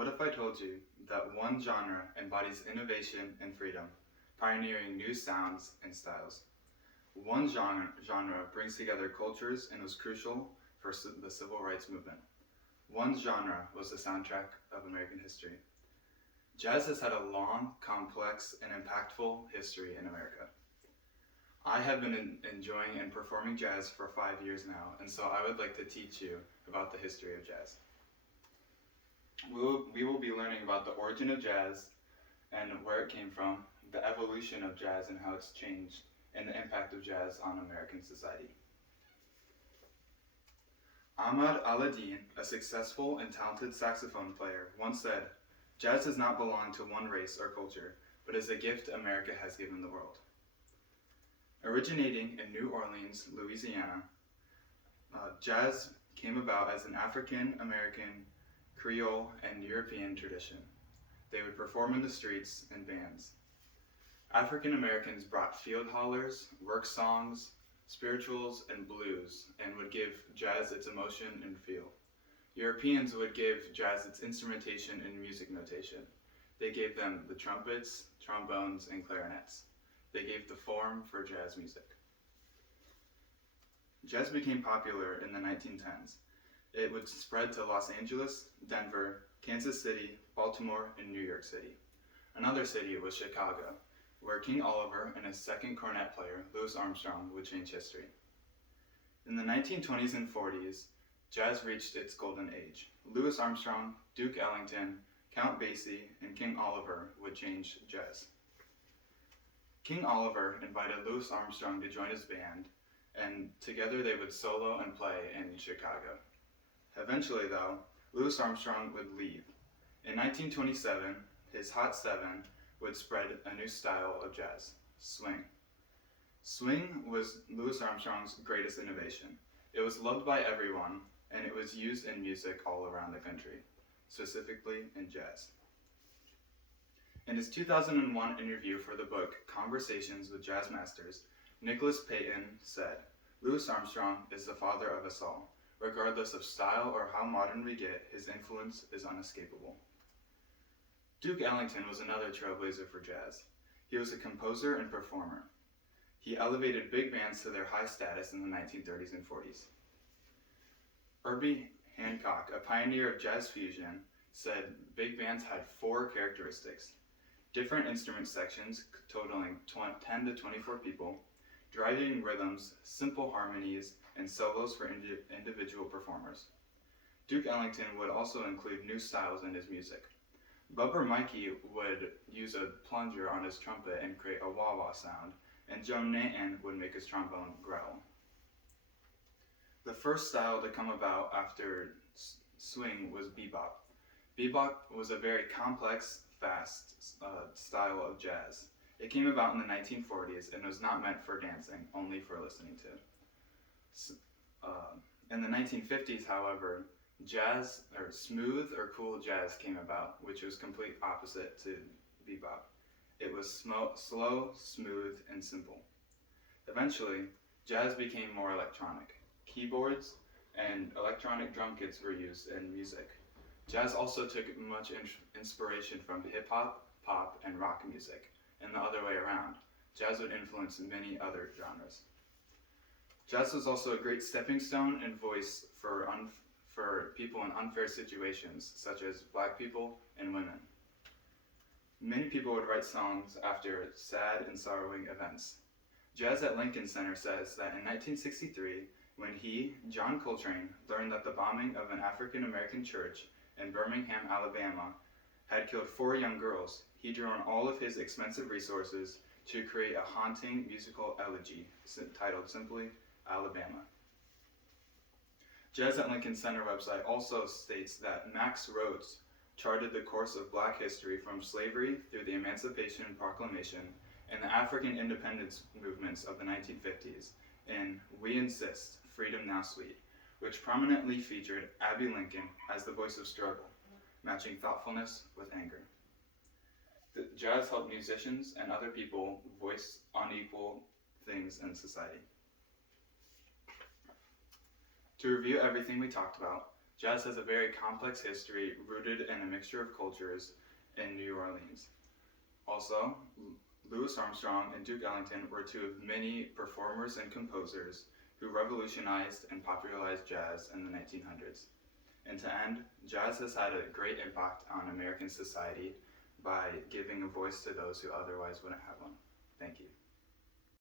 What if I told you that one genre embodies innovation and freedom, pioneering new sounds and styles? One genre brings together cultures and was crucial for the civil rights movement. One genre was the soundtrack of American history. Jazz has had a long, complex, and impactful history in America. I have been enjoying and performing jazz for 5 years now, and so I would like to teach you about the history of jazz. We will be learning about the origin of jazz and where it came from, the evolution of jazz and how it's changed, and the impact of jazz on American society. Ahmad Al-Din, a successful and talented saxophone player, once said, "Jazz does not belong to one race or culture, but is a gift America has given the world." Originating in New Orleans, Louisiana, jazz came about as an African American, Creole, and European tradition. They would perform in the streets in bands. African Americans brought field hollers, work songs, spirituals, and blues, and would give jazz its emotion and feel. Europeans would give jazz its instrumentation and music notation. They gave them the trumpets, trombones, and clarinets. They gave the form for jazz music. Jazz became popular in the 1910s. It would spread to Los Angeles, Denver, Kansas City, Baltimore, and New York City. Another city was Chicago, where King Oliver and his second cornet player, Louis Armstrong, would change history. In the 1920s and 40s, jazz reached its golden age. Louis Armstrong, Duke Ellington, Count Basie, and King Oliver would change jazz. King Oliver invited Louis Armstrong to join his band, and together they would solo and play in Chicago. Eventually, though, Louis Armstrong would leave. In 1927, his Hot Seven would spread a new style of jazz, swing. Swing was Louis Armstrong's greatest innovation. It was loved by everyone, and it was used in music all around the country, specifically in jazz. In his 2001 interview for the book Conversations with Jazz Masters, Nicholas Payton said, "Louis Armstrong is the father of us all. Regardless of style or how modern we get, his influence is unescapable." Duke Ellington was another trailblazer for jazz. He was a composer and performer. He elevated big bands to their high status in the 1930s and 40s. Herbie Hancock, a pioneer of jazz fusion, said big bands had 4 characteristics: different instrument sections totaling 10 to 24 people, driving rhythms, simple harmonies, and solos for individual performers. Duke Ellington would also include new styles in his music. Bubber Mikey would use a plunger on his trumpet and create a wah-wah sound, and Joe Nanton would make his trombone growl. The first style to come about after swing was bebop. Bebop was a very complex, fast style of jazz. It came about in the 1940s and was not meant for dancing, only for listening to. In the 1950s, however, jazz, or smooth or cool jazz, came about, which was complete opposite to bebop. It was slow, smooth, and simple. Eventually, jazz became more electronic. Keyboards and electronic drum kits were used in music. Jazz also took much inspiration from hip-hop, pop, and rock music, and the other way around. Jazz would influence many other genres. Jazz was also a great stepping stone and voice for people in unfair situations, such as black people and women. Many people would write songs after sad and sorrowing events. Jazz at Lincoln Center says that in 1963, when he, John Coltrane, learned that the bombing of an African American church in Birmingham, Alabama, had killed 4 young girls, he drew on all of his expensive resources to create a haunting musical elegy titled simply Alabama. Jazz at Lincoln Center website also states that Max Rhodes charted the course of black history from slavery through the Emancipation Proclamation and the African independence movements of the 1950s in We Insist, Freedom Now Sweet, which prominently featured Abbey Lincoln as the voice of struggle, matching thoughtfulness with anger. The jazz helped musicians and other people voice unequal things in society. To review everything we talked about, Jazz has a very complex history rooted in a mixture of cultures in New Orleans. Also, Louis Armstrong and Duke Ellington were two of many performers and composers who revolutionized and popularized jazz in the 1900s. And to end, jazz has had a great impact on American society by giving a voice to those who otherwise wouldn't have one. Thank you.